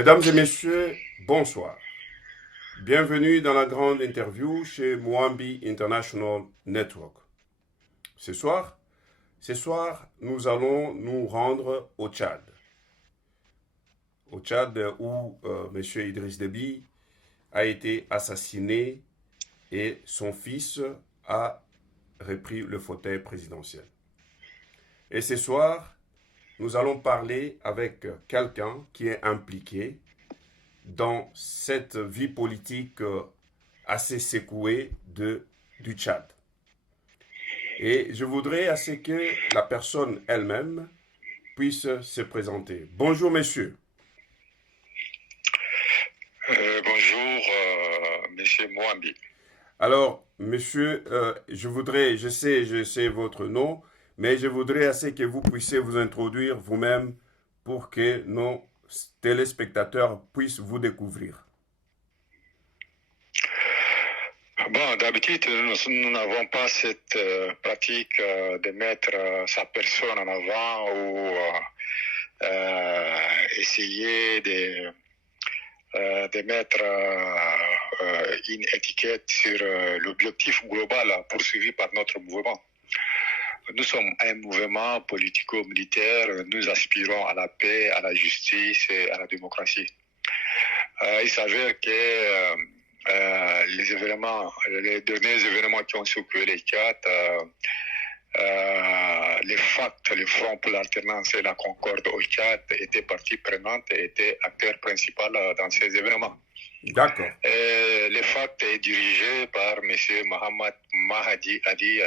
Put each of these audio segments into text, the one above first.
Mesdames et messieurs, bonsoir. Bienvenue dans la grande interview chez Mwambi International Network. Ce soir, nous allons nous rendre au Tchad. Au Tchad où M. Idriss Déby a été assassiné et son fils a repris le fauteuil présidentiel. Et ce soir, nous allons parler avec quelqu'un qui est impliqué dans cette vie politique assez secouée du Tchad. Et je voudrais à ce que la personne elle-même puisse se présenter. Bonjour, monsieur. Bonjour, Monsieur Mwambi. Alors, monsieur, je sais votre nom, mais je voudrais à ce que vous puissiez vous introduire vous-même pour que nos téléspectateurs puissent vous découvrir. Bon, d'habitude, nous n'avons pas cette pratique de mettre sa personne en avant ou essayer de mettre une étiquette sur l'objectif global poursuivi par notre mouvement. Nous sommes un mouvement politico-militaire, nous aspirons à la paix, à la justice et à la démocratie. Il s'avère que les derniers événements qui ont secoué les Tchad, les FACT, le Front pour l'alternance et la concorde au Tchad, étaient partie prenante et étaient acteurs principaux dans ces événements. D'accord. Le FACT est dirigé par M. Mohamed Mahdi Ali,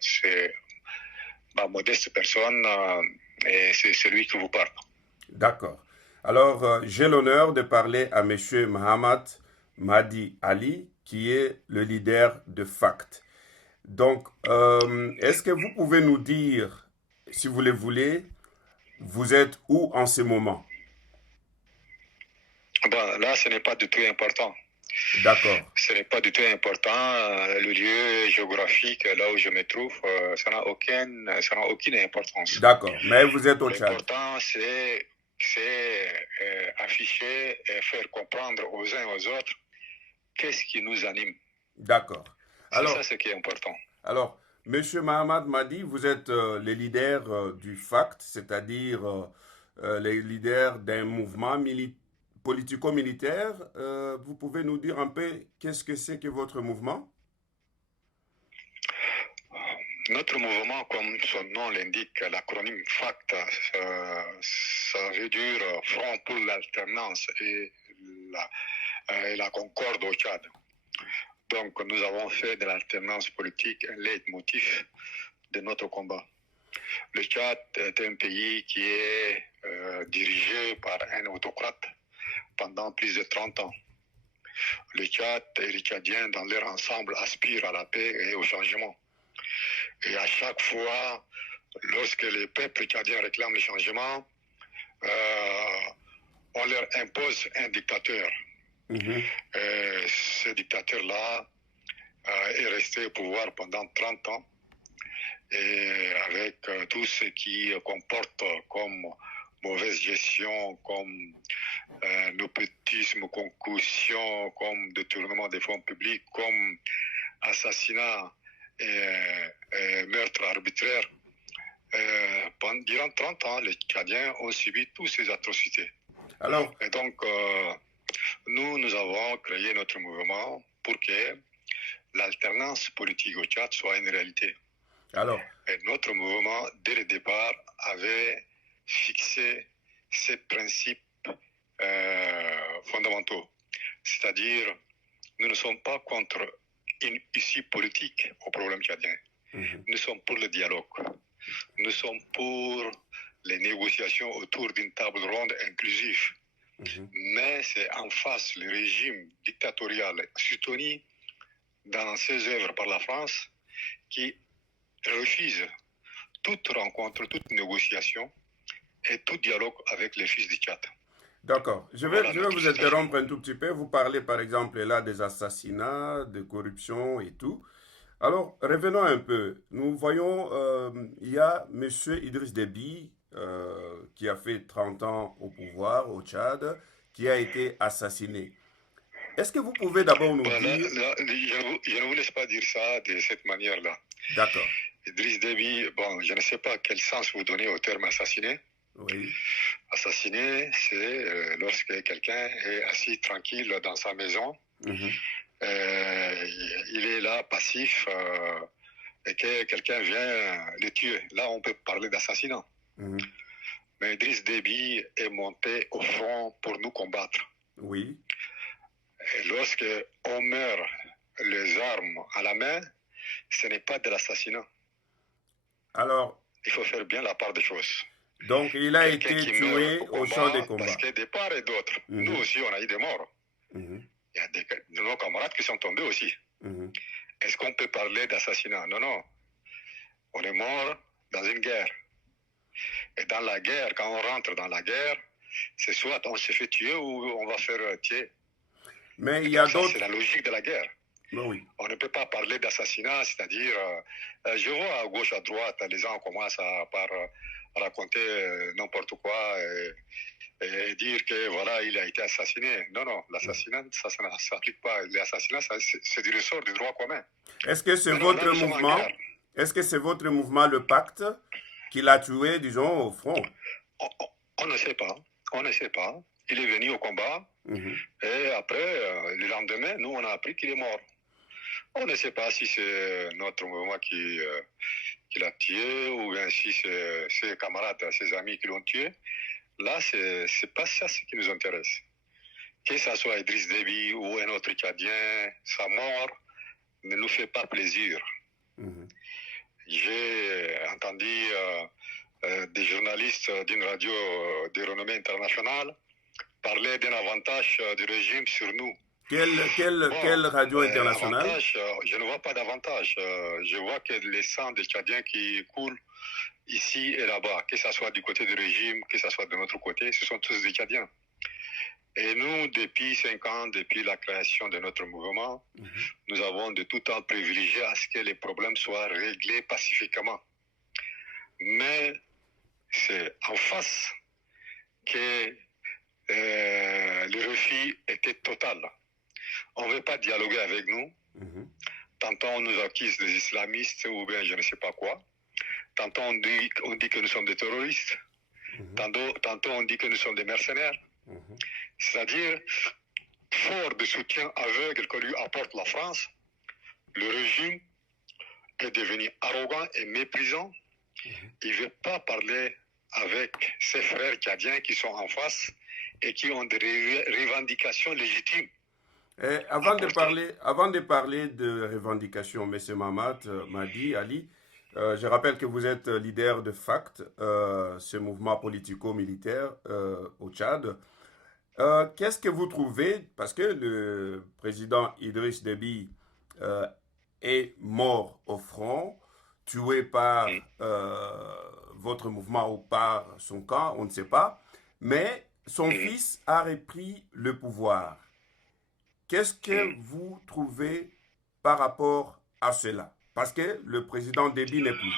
c'est ma modeste personne, et c'est celui qui vous parle. D'accord. Alors, j'ai l'honneur de parler à M. Mohamed Mahdi Ali, qui est le leader de FACT. Donc, est-ce que vous pouvez nous dire, si vous le voulez, vous êtes où en ce moment? Bon, là, ce n'est pas du tout important. D'accord. Ce n'est pas du tout important. Le lieu géographique, là où je me trouve, ça n'a aucune importance. D'accord. Mais vous êtes au Tchad. L'important, c'est afficher et faire comprendre aux uns et aux autres qu'est-ce qui nous anime. D'accord. C'est ça ce qui est important. Alors, Monsieur Mohamed Mahdi, vous êtes le leader du FACT, c'est-à-dire le leader d'un mouvement politico-militaire. Vous pouvez nous dire un peu qu'est-ce que c'est que votre mouvement? Notre mouvement, comme son nom l'indique, l'acronyme FACT, ça veut dire Front pour l'alternance et la concorde au Tchad. Donc, nous avons fait de l'alternance politique un leitmotiv de notre combat. Le Tchad est un pays qui est dirigé par un autocrate pendant plus de 30 ans. Le Tchad et les Tchadiens, dans leur ensemble, aspirent à la paix et au changement. Et à chaque fois, lorsque les peuples tchadiens réclament le changement, on leur impose un dictateur. Ce dictateur-là est resté au pouvoir pendant 30 ans et avec tout ce qui comporte comme mauvaise gestion, comme népotisme, concussion, comme détournement des fonds publics, comme assassinat et meurtre arbitraire. Durant 30 ans, les Tchadiens ont subi toutes ces atrocités. Alors, et donc, nous avons créé notre mouvement pour que l'alternance politique au Tchad soit une réalité. Alors, et notre mouvement, dès le départ, avait fixé ces principes fondamentaux. C'est-à-dire, nous ne sommes pas contre une issue politique au problème tchadien. Nous sommes pour le dialogue. Nous sommes pour les négociations autour d'une table ronde inclusive. Mais c'est en face le régime dictatorial soutenu dans ses œuvres par la France qui refuse toute rencontre, toute négociation et tout dialogue avec les fils du Tchad. D'accord. Je vais vous interrompre un tout petit peu. Vous parlez par exemple là des assassinats, de corruption et tout. Alors, revenons un peu. Nous voyons, il y a M. Idriss Déby qui a fait 30 ans au pouvoir au Tchad qui a été assassiné. Est-ce que vous pouvez d'abord nous Voilà, dire... là, je ne vous laisse pas dire ça de cette manière-là. D'accord. Idriss Déby, bon, je ne sais pas quel sens vous donnez au terme assassiné. Oui. Assassiné, c'est lorsque quelqu'un est assis tranquille dans sa maison, Mhm. il est là passif et que quelqu'un vient le tuer. Là, on peut parler d'assassinat. Mhm. Mais Idriss Déby est monté au front pour nous combattre. Oui. Et lorsque on meurt les armes à la main, ce n'est pas de l'assassinat. Alors, Il faut faire bien la part des choses. donc il a Quelqu'un été qui meurt tué au au champ des combat, parce combats. que de part et d'autre, nous aussi, on a eu des morts. Mhm. Il y a de nos camarades qui sont tombés aussi. Mhm. Est-ce qu'on peut parler d'assassinat? Non, non. On est mort dans une guerre. Et dans la guerre, quand on rentre dans la guerre, c'est soit on se fait tuer ou on va faire tuer. Mais il y a Donc ça, d'autres... c'est la logique de la guerre. Oui. On ne peut pas parler d'assassinat, c'est-à-dire, je vois à gauche, à droite, les gens commencent à raconter n'importe quoi et dire que voilà, il a été assassiné. Non, non, l'assassinat, ça ne s'applique pas. L'assassinat, c'est du ressort du droit commun. Est-ce que c'est Mais non, là, votre nous sommes en mouvement? guerre. Est-ce que c'est votre mouvement, le pacte, qui l'a tué, disons, au front? On ne sait pas. On ne sait pas. Il est venu au combat Mhm. et après, le lendemain, nous, on a appris qu'il est mort. On ne sait pas si c'est notre mouvement qui l'a tué ou bien si c'est ses camarades, ses amis qui l'ont tué. Là, c'est pas ça ce qui nous intéresse. Que ce soit Idriss Déby ou un autre Tchadien, sa mort ne nous fait pas plaisir. Mhm. J'ai entendu des journalistes d'une radio de renommée internationale parler d'un avantage du régime sur nous. Quelle radio internationale? Avantage, je ne vois pas d'avantage. Je vois que les sangs des Tchadiens qui coulent ici et là-bas, que ce soit du côté du régime, que ce soit de notre côté, ce sont tous des Tchadiens. Et nous, depuis 5 ans, depuis la création de notre mouvement, nous avons de tout temps privilégié à ce que les problèmes soient réglés pacifiquement. Mais c'est en face que le refus était total. On ne veut pas dialoguer avec nous. Tantôt on nous accuse des islamistes ou bien je ne sais pas quoi. Tantôt on dit que nous sommes des terroristes. Tantôt on dit que nous sommes des mercenaires. C'est-à-dire, fort de soutien aveugle que lui apporte la France, le régime est devenu arrogant et méprisant. Il ne veut pas parler avec ses frères tchadiens qui sont en face et qui ont des revendications légitimes. Avant de parler de revendications, M. Madi Ali, je rappelle que vous êtes leader de FACT, ce mouvement politico-militaire au Tchad. Qu'est-ce que vous trouvez, parce que le président Idriss Déby est mort au front, tué par votre mouvement ou par son camp, on ne sait pas, mais son fils a repris le pouvoir. Qu'est-ce que vous trouvez par rapport à cela? Parce que le président Déby n'est plus.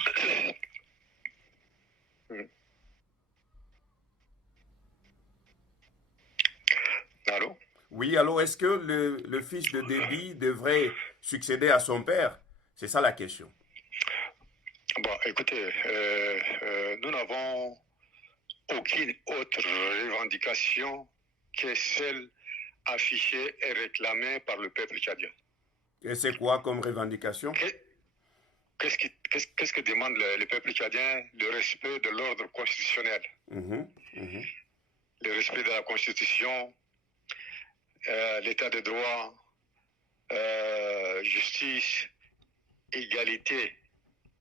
Allô? Oui, alors est-ce que le fils de Déby devrait succéder à son père? C'est ça la question. Bon, écoutez, nous n'avons aucune autre revendication que celle affichée et réclamée par le peuple tchadien. Et c'est quoi comme revendication? Qu'est-ce que demande le peuple tchadien? Le respect de l'ordre constitutionnel. Le respect de la Constitution, l'état de droit, justice, égalité,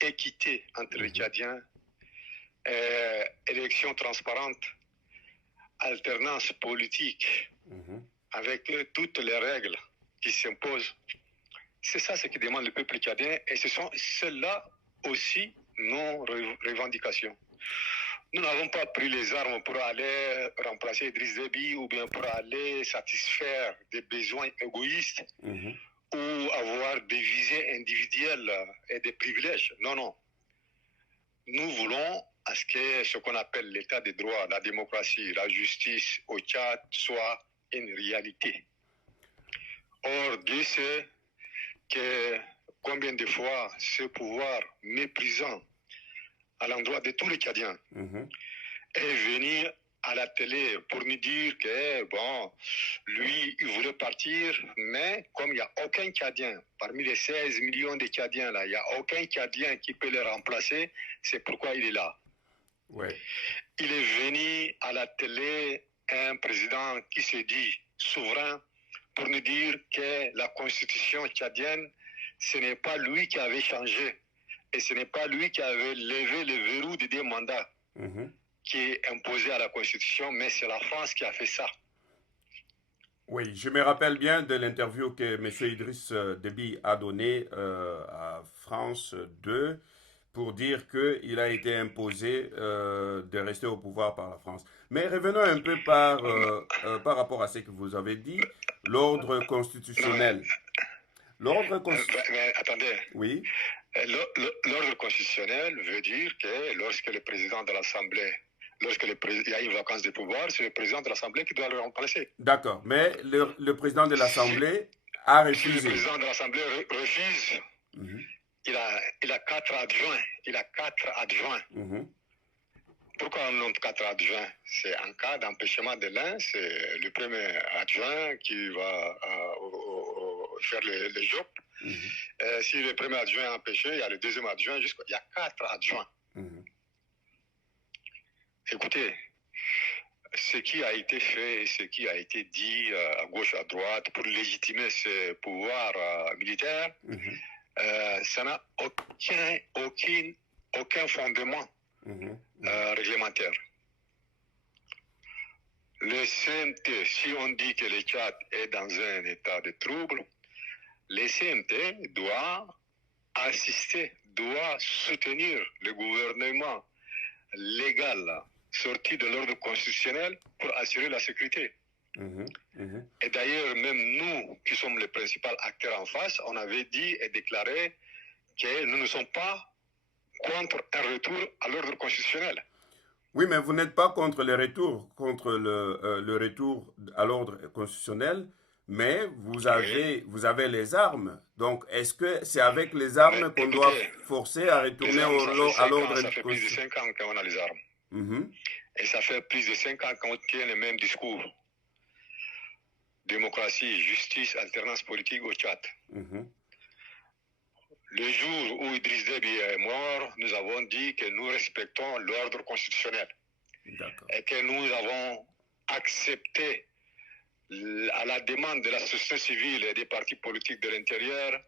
équité entre les Tchadiens, élection transparente, alternance politique, avec toutes les règles qui s'imposent. C'est ça ce que demande le peuple tchadien et ce sont celles-là aussi nos revendications. Nous n'avons pas pris les armes pour aller remplacer Idriss Déby ou bien pour aller satisfaire des besoins égoïstes ou avoir des visées individuelles et des privilèges. Non, non. Nous voulons à ce que ce qu'on appelle l'état de droit, la démocratie, la justice au Tchad soit une réalité. Or, Dieu sait que combien de fois ce pouvoir méprisant à l'endroit de tous les Tchadiens est venu à la télé pour nous dire que, bon, lui, il voulait partir, mais comme il n'y a aucun Tchadien, parmi les 16 millions de Tchadiens, là, il n'y a aucun Tchadien qui peut le remplacer, c'est pourquoi il est là. Ouais. Il est venu à la télé, un président qui se dit souverain, pour nous dire que la constitution tchadienne, ce n'est pas lui qui avait changé, et ce n'est pas lui qui avait levé le verrou des 2 mandats qui est imposé à la Constitution, mais c'est la France qui a fait ça. Oui, je me rappelle bien de l'interview que M. Idriss Déby a donnée à France 2 pour dire qu'il a été imposé de rester au pouvoir par la France. Mais revenons un peu par rapport à ce que vous avez dit, l'ordre constitutionnel. L'ordre constitutionnel... Mais attendez. Oui. L'ordre constitutionnel veut dire que lorsque le président de l'Assemblée, il y a une vacance de pouvoir, c'est le président de l'Assemblée qui doit le remplacer. D'accord, mais le président de l'Assemblée a refusé. Si le président de l'Assemblée refuse, il a 4 adjoints. Il a 4 adjoints. Pourquoi on nomme 4 adjoints? C'est en cas d'empêchement de l'un, c'est le premier adjoint qui va faire les jobs. Si le premier adjoint est empêché, il y a le deuxième adjoint, il y a 4 adjoints. Écoutez, ce qui a été fait, ce qui a été dit à gauche, à droite pour légitimer ce pouvoir militaire, ça n'a aucun fondement réglementaire. Le CMT, si on dit que le Tchad est dans un état de trouble, le CMT doit assister, doit soutenir le gouvernement légal sorti de l'ordre constitutionnel pour assurer la sécurité. Et d'ailleurs, même nous, qui sommes les principaux acteurs en face, on avait dit et déclaré que nous ne sommes pas contre un retour à l'ordre constitutionnel. Oui, mais vous n'êtes pas contre le retour à l'ordre constitutionnel, mais vous avez les armes. Donc, est-ce que c'est avec les armes qu'on doit forcer à retourner à l'ordre constitutionnel? Ça fait plus de 5 ans qu'on a les armes. Et ça fait plus de 5 ans qu'on tient le même discours. Démocratie, justice, alternance politique au Tchad. Le jour où Idriss Déby est mort, nous avons dit que nous respectons l'ordre constitutionnel. Et que nous avons accepté, à la demande de la société civile et des partis politiques de l'intérieur,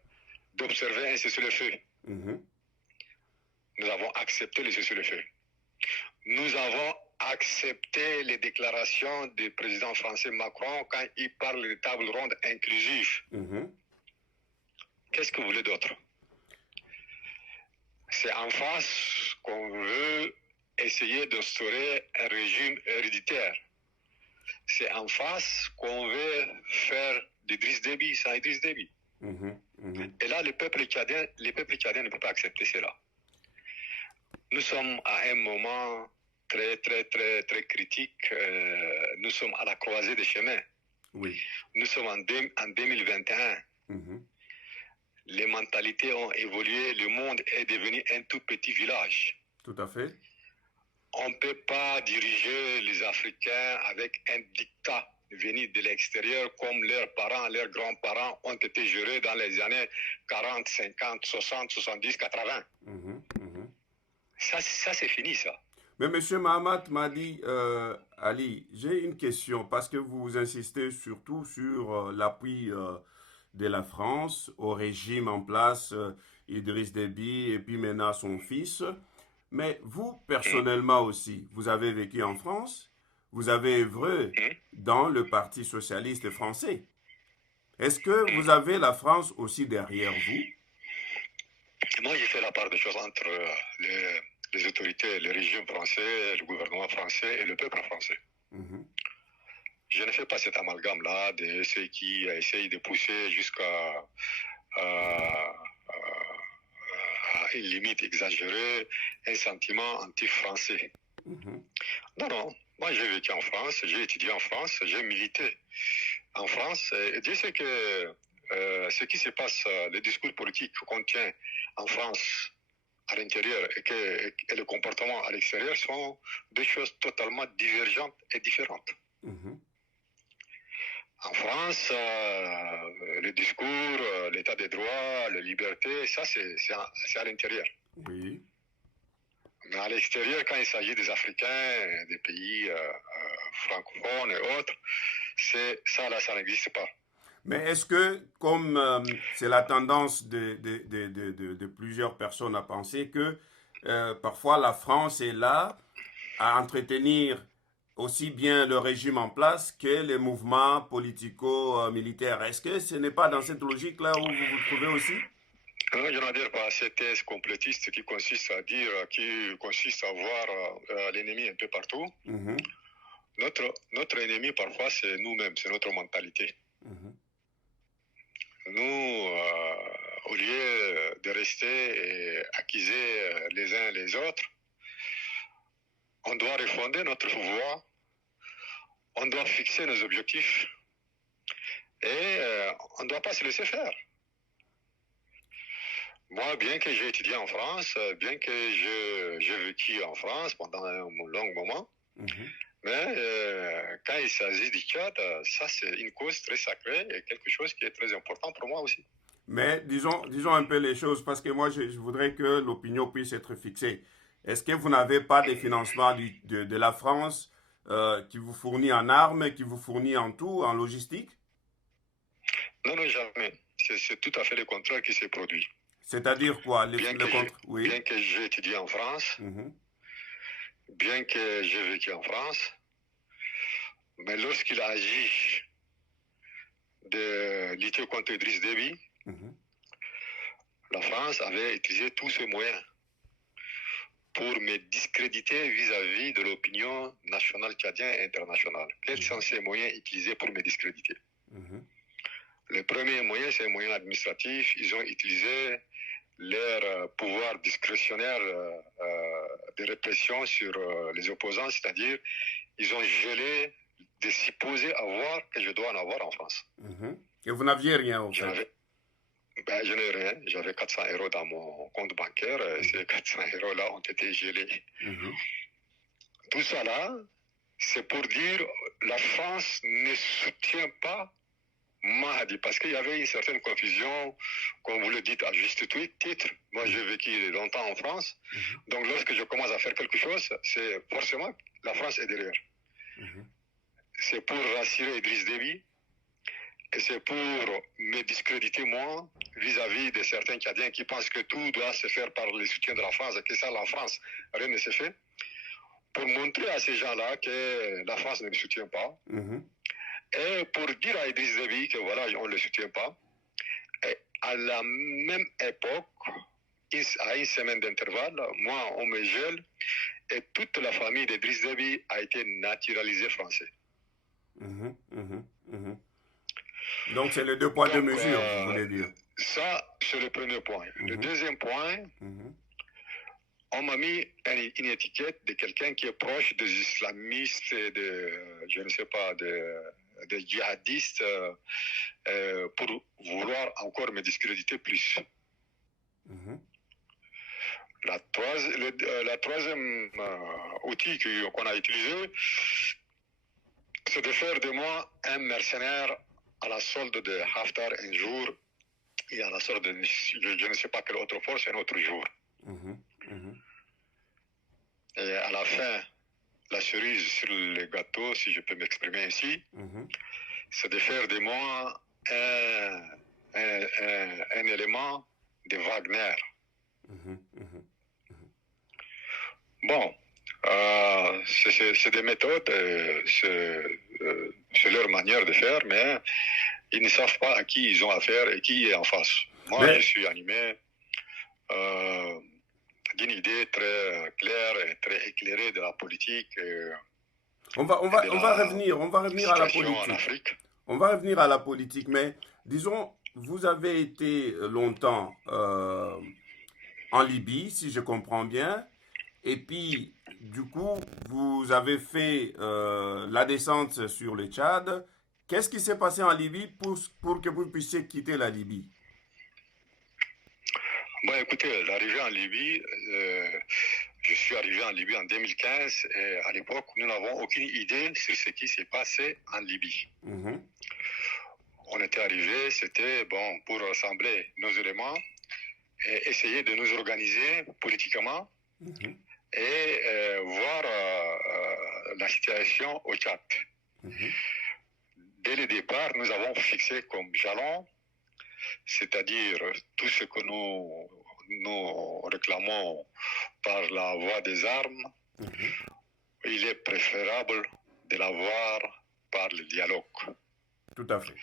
d'observer un cessez-le-feu. Nous avons accepté le cessez-le-feu. Nous avons accepté les déclarations du président français Macron quand il parle de table ronde inclusive. Qu'est-ce que vous voulez d'autre? C'est en face qu'on veut essayer d'instaurer un régime héréditaire. C'est en face qu'on veut faire d'Idriss Déby sans Idriss Déby. Et là, le peuple tchadien ne peut pas accepter cela. Nous sommes à un moment très critique. Nous sommes à la croisée des chemins. Nous sommes en 2021. Les mentalités ont évolué, le monde est devenu un tout petit village. Tout à fait. On ne peut pas diriger les Africains avec un dictat venu de l'extérieur comme leurs parents, leurs grands-parents ont été gérés dans les années 40, 50, 60, 70, 80. Ça c'est fini, ça. Mais M. Mahamat m'a dit, Ali, j'ai une question, parce que vous insistez surtout sur l'appui de la France au régime en place, Idriss Déby et puis maintenant son fils. Mais vous, personnellement aussi, vous avez vécu en France, vous avez œuvré dans le Parti socialiste français. Est-ce que vous avez la France aussi derrière vous? Moi, j'ai fait la part des choses entre les autorités, le régime français, le gouvernement français et le peuple français. Je ne fais pas cet amalgame-là de ceux qui essayent de pousser jusqu'à à une limite exagérée, un sentiment anti-français. Non, non. Moi, j'ai vécu en France, j'ai étudié en France, j'ai milité en France. Et Dieu sait que ce qui se passe, les discours politiques qu'on tient en France à l'intérieur et le comportement à l'extérieur sont deux choses totalement divergentes et différentes. En France, le discours, l'état des droits, la liberté, ça c'est à l'intérieur. Oui. Mais à l'extérieur, quand il s'agit des Africains, des pays francophones et autres, ça là, ça n'existe pas. Mais est-ce que, comme c'est la tendance de plusieurs personnes à penser que parfois la France est là à entretenir aussi bien le régime en place que les mouvements politico-militaires, est-ce que ce n'est pas dans cette logique-là où vous vous trouvez aussi? Je n'adhère pas à cette thèse complétiste qui consiste à voir l'ennemi un peu partout. Notre ennemi, parfois, c'est nous-mêmes, c'est notre mentalité. Nous, au lieu de rester et accuser les uns les autres, on doit refonder notre voie, on doit fixer nos objectifs et on ne doit pas se laisser faire. Moi, bien que j'ai étudié en France, bien que j'ai vécu en France pendant un long moment, mais quand il s'agit du Tchad, ça c'est une cause très sacrée et quelque chose qui est très important pour moi aussi. Mais disons un peu les choses, parce que moi je voudrais que l'opinion puisse être fixée. Est-ce que vous n'avez pas des financements de la France qui vous fournit en armes, qui vous fournit en tout, en logistique? Non, non, jamais. C'est tout à fait le contraire qui s'est produit. C'est-à-dire quoi? Oui. Bien que j'ai étudié en France, bien que j'ai vécu en France, mais lorsqu'il a agi de lutter contre Idriss Déby, la France avait utilisé tous ses moyens pour me discréditer vis-à-vis de l'opinion nationale tchadienne et internationale. Quels sont ces moyens utilisés pour me discréditer? Le premier moyen, c'est un moyen administratif. Ils ont utilisé leur pouvoir discrétionnaire de répression sur les opposants, c'est-à-dire ils ont gelé des supposés avoirs que je dois en avoir en France. Et vous n'aviez rien au fait? Je n'ai rien. J'avais 400 € dans mon compte bancaire. Ces 400 € ont été gelés. Tout ça là, c'est pour dire la France ne soutient pas Mahdi, parce qu'il y avait une certaine confusion, comme vous le dites à juste titre. Moi, j'ai vécu longtemps en France. Donc, lorsque je commence à faire quelque chose, c'est forcément la France est derrière. C'est pour rassurer Idriss Déby et c'est pour me discréditer moi vis-à-vis de certains Tchadiens qui pensent que tout doit se faire par le soutien de la France et que ça, la France, rien ne se fait. Pour montrer à ces gens-là que la France ne me soutient pas. Et pour dire à Idriss Déby que voilà, on ne le soutient pas. Et à la même époque, à une semaine d'intervalle, moi, on me gèle et toute la famille d'Idriss Déby a été naturalisée français. Donc, c'est les deux poids, deux mesures, vous voulez dire? Ça, c'est le premier point. Le deuxième point, on m'a mis une étiquette de quelqu'un qui est proche des islamistes et je ne sais pas, des djihadistes pour vouloir encore me discréditer plus. La troisième outil qu'on a utilisé, c'est de faire de moi un mercenaire à la solde de Haftar un jour et à la solde de je ne sais pas quelle autre force un autre jour. Et à la fin, la cerise sur le gâteau, si je peux m'exprimer ainsi, c'est de faire de moi un élément de Wagner. Bon, c'est des méthodes, c'est leur manière de faire, mais ils ne savent pas à qui ils ont affaire et qui est en face. Moi, je suis animé d'une idée très claire et très éclairée de la politique. On va revenir à la politique. On va revenir à la politique, mais disons, vous avez été longtemps en Libye, si je comprends bien. Et puis, du coup, vous avez fait la descente sur le Tchad. Qu'est-ce qui s'est passé en Libye pour que vous puissiez quitter la Libye? Bon, écoutez, l'arrivée en Libye, je suis arrivé en Libye en 2015 et à l'époque, nous n'avons aucune idée sur ce qui s'est passé en Libye. Mhm, On était arrivé, c'était bon pour rassembler nos éléments et essayer de nous organiser politiquement mhm, et voir la situation au Tchad. mhm, Dès le départ, nous avons fixé comme jalon, c'est-à-dire tout ce que nous réclamons par la voie des armes, mhm. il est préférable de l'avoir par le dialogue. Tout à fait.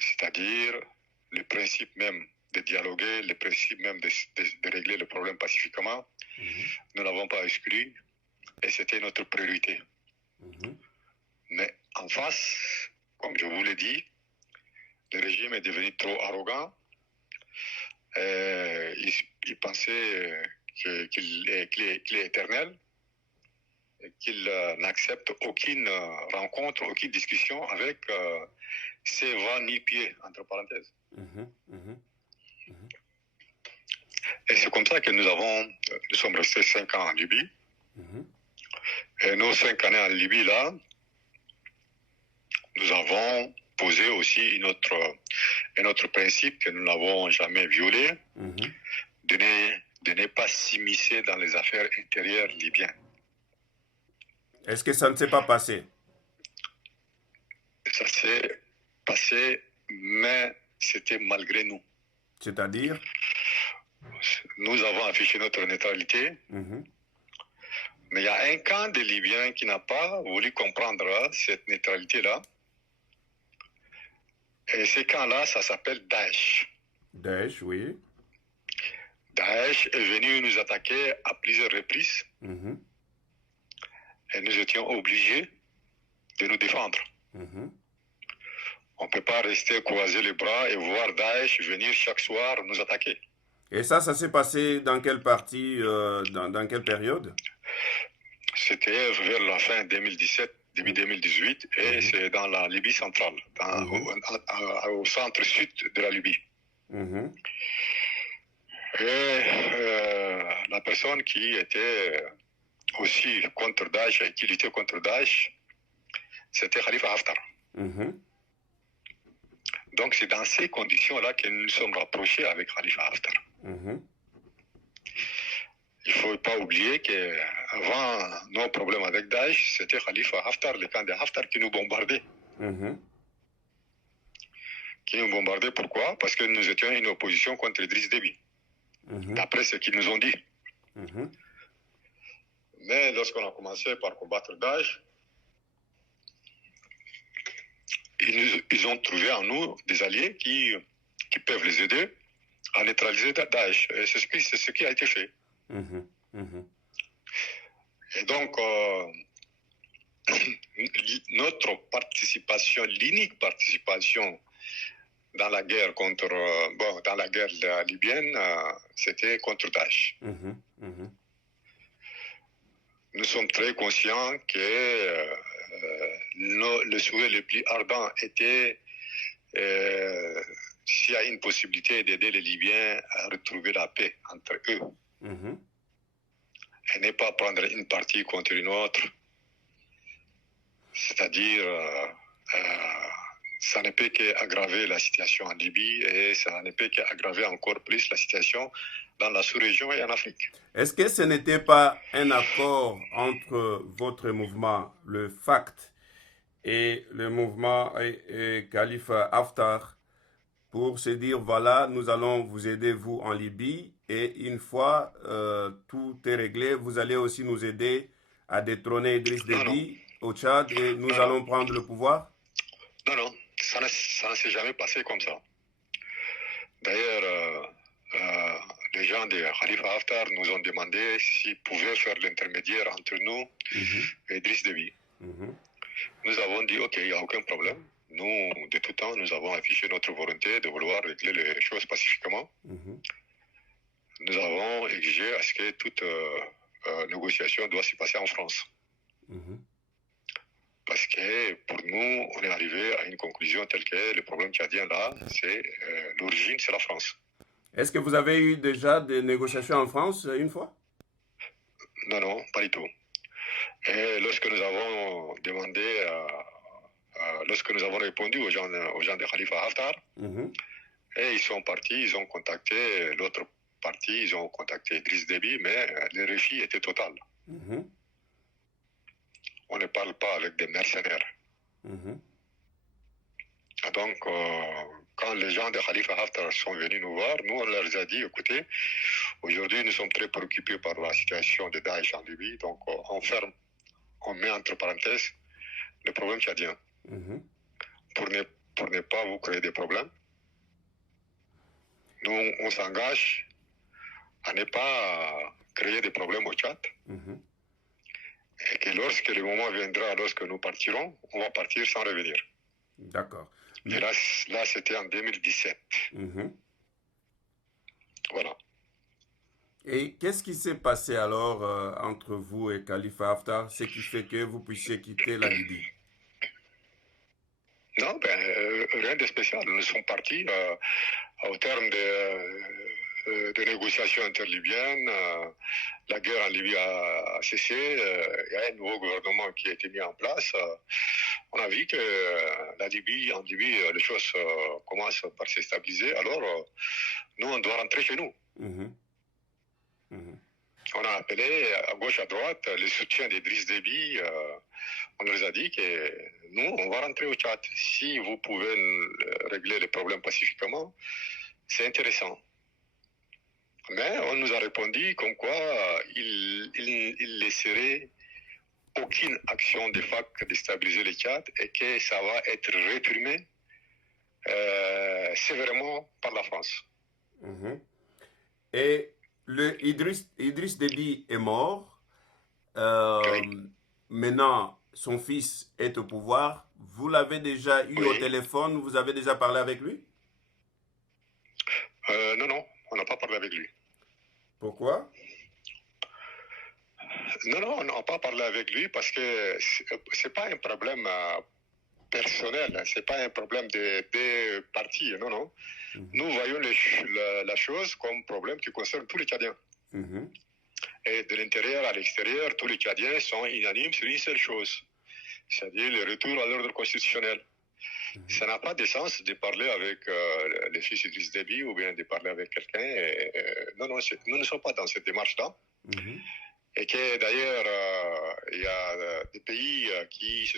C'est-à-dire le principe même de dialoguer, le principe même de régler le problème pacifiquement, Mhm, nous ne l'avons pas exclu et c'était notre priorité. mhm, Mais en face, comme je vous l'ai dit, le régime est devenu trop arrogant. Il pensait qu'il est éternel et qu'il n'accepte aucune rencontre, aucune discussion avec ses vents ni pieds, entre parenthèses. mhm, mhm, mhm, Et c'est comme ça que nous sommes restés 5 ans en Libye. mhm. Et nos 5 années en Libye, là, nous avons posé aussi un autre principe que nous n'avons jamais violé, Mhm. de ne pas s'immiscer dans les affaires intérieures libyennes. Est-ce que ça ne s'est pas passé? Ça s'est passé, mais c'était malgré nous. C'est-à-dire? Nous avons affiché notre neutralité, Mhm, mais il y a un camp de Libyens qui n'a pas voulu comprendre cette neutralité-là. Et ces camps-là, ça s'appelle Daesh. Daesh, oui. Daesh est venu nous attaquer à plusieurs reprises Mhm, et nous étions obligés de nous défendre. mhm. On ne peut pas rester croiser les bras et voir Daesh venir chaque soir nous attaquer. Et ça s'est passé dans quelle partie, dans quelle période? C'était vers la fin 2017, début 2018, et Mhm, c'est dans la Libye centrale, mhm, au centre-sud de la Libye. mhm, Et la personne qui était aussi contre Daesh et qui luttait contre Daesh, c'était Khalifa Haftar. mhm, Donc c'est dans ces conditions-là que nous nous sommes rapprochés avec Khalifa Haftar. mhm. Il ne faut pas oublier qu'avant nos problèmes avec Daesh, c'était Khalifa Haftar, le camp de Haftar, qui nous bombardait. Mhm, Qui nous bombardait pourquoi? Parce que nous étions une opposition contre Idriss Déby, mhm, d'après ce qu'ils nous ont dit. mhm, Mais lorsqu'on a commencé par combattre Daesh, ils ont trouvé en nous des alliés qui peuvent les aider à neutraliser Daesh. Et c'est ce qui a été fait. mhm, mhm, Et donc, notre participation, l'unique participation dans la guerre dans la guerre libyenne, c'était contre Daesh. mhm, mhm. Nous sommes très conscients que le souhait le plus ardent était s'il y a une possibilité d'aider les Libyens à retrouver la paix entre eux Mhm. et ne pas prendre une partie contre une autre. C'est-à-dire, ça ne peut qu'aggraver la situation en Libye et ça ne peut qu'aggraver encore plus la situation dans la sous-région et en Afrique. Est-ce que ce n'était pas un accord entre votre mouvement, le FACT, et le mouvement et Khalifa Haftar pour se dire, voilà, nous allons vous aider, vous, en Libye, et une fois tout est réglé, vous allez aussi nous aider à détrôner Idriss Non, non, Déby au Tchad et nous non, non, allons prendre le pouvoir? non, non, ça ne s'est jamais passé comme ça. D'ailleurs, les gens de Khalifa Haftar nous ont demandé s'ils pouvaient faire l'intermédiaire entre nous Mhm, et Idriss Déby. mhm, Nous avons dit, OK, il n'y a aucun problème. Nous, de tout temps, nous avons affiché notre volonté de vouloir régler les choses pacifiquement. mhm, nous avons exigé à ce que toute négociation doit se passer en France. Parce que pour nous, on est arrivé à une conclusion telle que le problème tchadien là, c'est l'origine, c'est la France. Est-ce que vous avez eu déjà des négociations en France une fois? Non, non, pas du tout. Et lorsque nous avons demandé, lorsque nous avons répondu aux gens de Khalifa Haftar, et ils sont partis, ils ont contacté l'autre partie, ils ont contacté Idriss Déby, mais le refus était total. On ne parle pas avec des mercenaires. Donc, quand les gens de Khalifa Haftar sont venus nous voir, nous, on leur a dit, écoutez, aujourd'hui, nous sommes très préoccupés par la situation de Daesh en Libye, donc on met entre parenthèses le problème tchadien. Pour ne pas vous créer des problèmes, nous, on s'engage à ne pas créer des problèmes au Tchad. Et que lorsque le moment viendra, lorsque nous partirons, on va partir sans revenir. D'accord. Et là c'était en 2017. Voilà. Et qu'est-ce qui s'est passé alors entre vous et Khalifa Haftar, ce qui fait que vous puissiez quitter la Libye? Non, rien de spécial. Nous sommes partis au terme de négociations interlibyennes. La guerre en Libye a cessé. Il y a un nouveau gouvernement qui a été mis en place. On a vu que en Libye, les choses commencent par se stabiliser. Alors, nous, on doit rentrer chez nous. On a appelé à gauche, à droite le soutien d'Idriss Déby. On nous a dit que nous, on va rentrer au Tchad. Si vous pouvez régler les problèmes pacifiquement, c'est intéressant. Mais on nous a répondu comme quoi il laisserait aucune action de FAC déstabiliser le Tchad et que ça va être réprimé sévèrement par la France. Et Idriss Déby est mort. Oui. Maintenant, son fils est au pouvoir. Vous l'avez déjà eu au téléphone? Vous avez déjà parlé avec lui? Non, on n'a pas parlé avec lui. Pourquoi? Non, on n'a pas parlé avec lui parce que c'est pas un problème personnel, c'est pas un problème des partis, non. Nous voyons la chose comme un problème qui concerne tous les Tchadiens. Et de l'intérieur à l'extérieur, tous les Tchadiens sont unanimes sur une seule chose, c'est-à-dire le retour à l'ordre constitutionnel. Ça n'a pas de sens de parler avec le fils d'Idriss Déby ou bien de parler avec quelqu'un. Non, nous ne sommes pas dans cette démarche-là. Et que d'ailleurs, il y a des pays qui...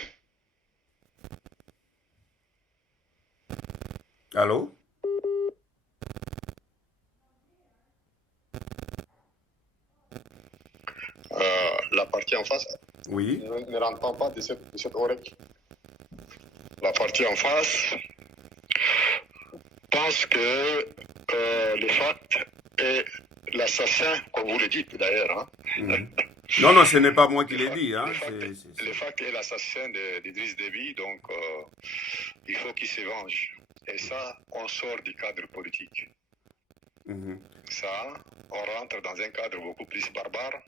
Allô? La partie en face ne l'entend pas de cette oreille. La partie en face pense que le FACT est l'assassin, comme vous le dites d'ailleurs. Non, ce n'est pas moi qui l'ai dit. Le FACT est l'assassin d'Idriss Déby, donc il faut qu'il se venge. Et ça, on sort du cadre politique. Ça, on rentre dans un cadre beaucoup plus barbare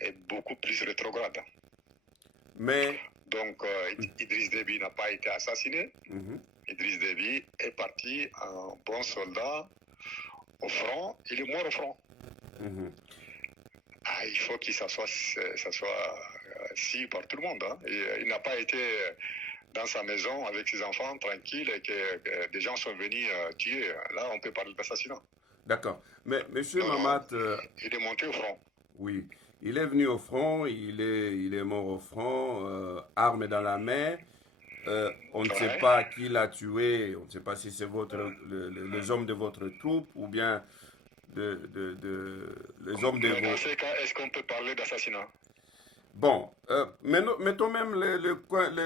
et beaucoup plus rétrograde. Mais... Donc, Idriss Déby n'a pas été assassiné. Idriss Déby est parti un bon soldat au front. Il est mort au front. Il faut que ça soit si par tout le monde. Il n'a pas été dans sa maison avec ses enfants tranquille et que des gens sont venus tuer. Là, on peut parler d'assassinat. D'accord. Mais monsieur Mamat... il est monté au front. Oui. Il est venu au front, il est mort au front, arme dans la main. On ne sait pas qui l'a tué, on ne sait pas si c'est les hommes de votre troupe ou bien les hommes de Dans ces cas, est-ce qu'on peut parler d'assassinat? Bon, mettons même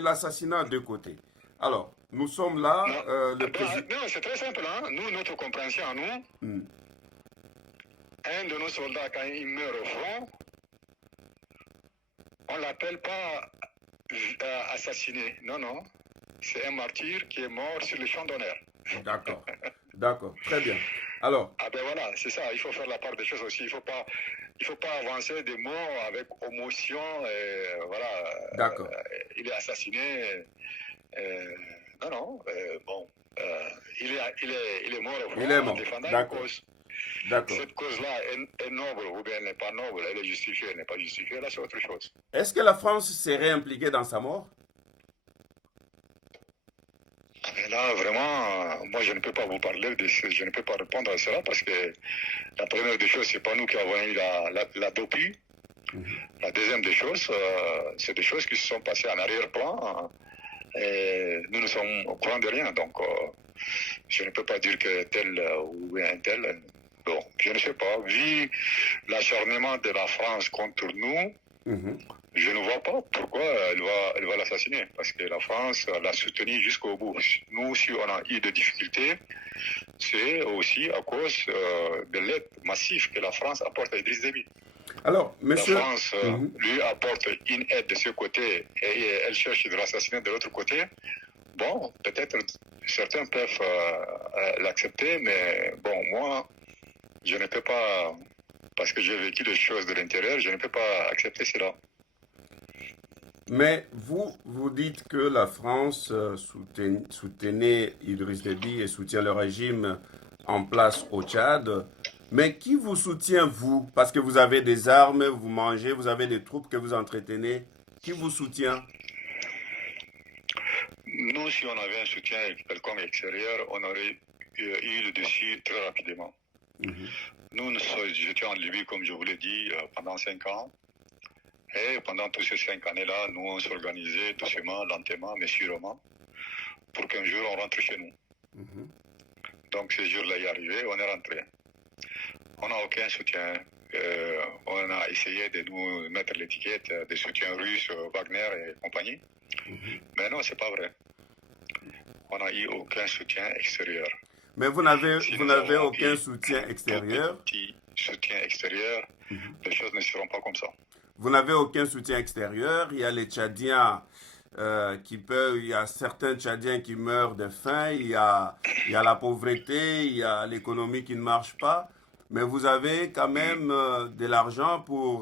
l'assassinat de côté. Alors, nous sommes là... Non, c'est très simple. Nous, notre compréhension à nous, un de nos soldats, quand il meurt au front, on ne l'appelle pas assassiné. Non. C'est un martyr qui est mort sur le champ d'honneur. D'accord. Très bien. Alors, Ah ben voilà, c'est ça, il faut faire la part des choses aussi. Il faut pas avancer des mots avec émotion. Voilà, d'accord, il est assassiné. euh, non, non, bon, il est mort au il front est en mort. défendant une D'accord, cause. d'accord. Cette cause-là est noble ou bien elle n'est pas noble, elle est justifiée, elle n'est pas justifiée, là c'est autre chose. Est-ce que la France serait impliquée dans sa mort? Et là, vraiment, moi je ne peux pas vous parler de ce, je ne peux pas répondre à cela parce que la première des choses, c'est pas nous qui avons eu la DOPU. Mhm. La deuxième des choses, c'est des choses qui se sont passées en arrière-plan et nous ne sommes au courant de rien. Donc, je ne peux pas dire que tel ou un tel. Bon, je ne sais pas. Vu l'acharnement de la France contre nous, Mhm. je ne vois pas pourquoi elle va l'assassiner. Parce que la France l'a soutenu jusqu'au bout. Nous, si on a eu des difficultés, c'est aussi à cause de l'aide massive que la France apporte à Idriss Déby. Alors, La monsieur, France mhm. lui apporte une aide de ce côté et elle cherche de l'assassiner de l'autre côté. Bon, peut-être certains peuvent l'accepter, mais bon, moi, je ne peux pas, parce que j'ai vécu des choses de l'intérieur, je ne peux pas accepter cela. Mais vous dites que la France soutenait Idriss Déby et soutient le régime en place au Tchad. Mais qui vous soutient, vous? Parce que vous avez des armes, vous mangez, vous avez des troupes que vous entretenez. Qui vous soutient? Nous, si on avait un soutien quelconque extérieur, on aurait eu le dessus très rapidement. Mhm. Nous, nous étions en Libye, comme je vous l'ai dit, pendant 5 ans. Et pendant toutes ces 5 années-là, nous, on s'organisait doucement, lentement, mais sûrement, pour qu'un jour, on rentre chez nous. Mhm. Donc, ce jour-là est arrivé, on est rentré. On n'a aucun soutien. On a essayé de nous mettre l'étiquette de soutien russe, Wagner et compagnie. Mhm. Mais non, c'est pas vrai. On n'a eu aucun soutien extérieur. Mais Si vous nous n'avez avons aucun eu soutien un tout extérieur. petit soutien extérieur, Mhm. les choses ne seront pas comme ça. Vous n'avez aucun soutien extérieur. Il y a les Tchadiens qui peuvent, il y a certains Tchadiens qui meurent de faim, il y a la pauvreté, il y a l'économie qui ne marche pas. Mais vous avez quand même de l'argent pour